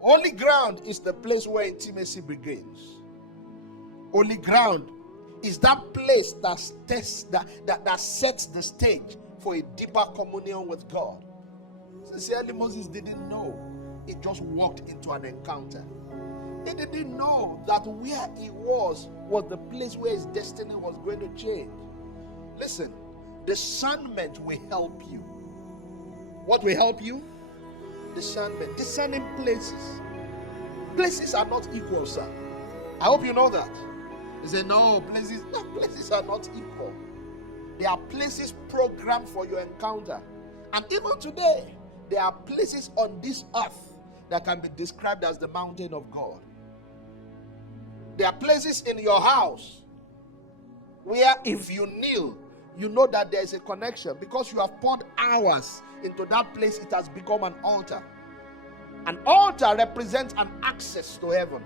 Holy ground is the place where intimacy begins. Holy ground is that place that sets the stage for a deeper communion with God. Sincerely, Moses didn't know. He just walked into an encounter. He didn't know that where he was the place where his destiny was going to change. Listen, discernment will help you. What will help you? Discernment. Discerning places. Places are not equal, sir. I hope you know that. You say, no, places are not equal. There are places programmed for your encounter. And even today, there are places on this earth that can be described as the mountain of God. There are places in your house where if you kneel, you know that there is a connection. Because you have poured hours into that place, it has become an altar. An altar represents an access to heaven.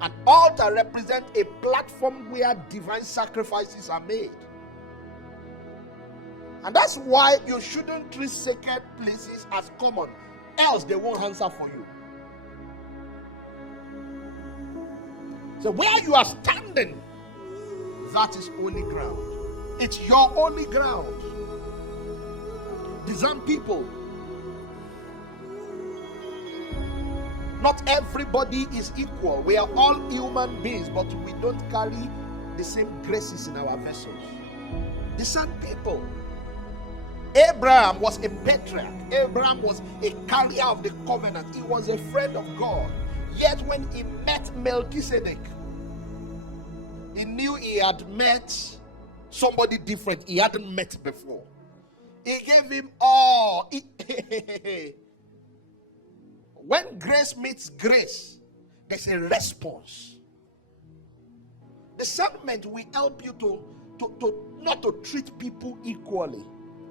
An altar represents a platform where divine sacrifices are made. And that's why you shouldn't treat sacred places as common, else they won't answer for you. So where you are standing, that is holy ground. It's your holy ground. Discern people. Not everybody is equal. We are all human beings, but we don't carry the same graces in our vessels. Discern people. Abraham was a patriarch. Abraham was a carrier of the covenant. He was a friend of God. Yet when he met Melchizedek, he knew he had met somebody different he hadn't met before. He gave him all. When grace meets grace, there's a response. Discernment will help you to not to treat people equally.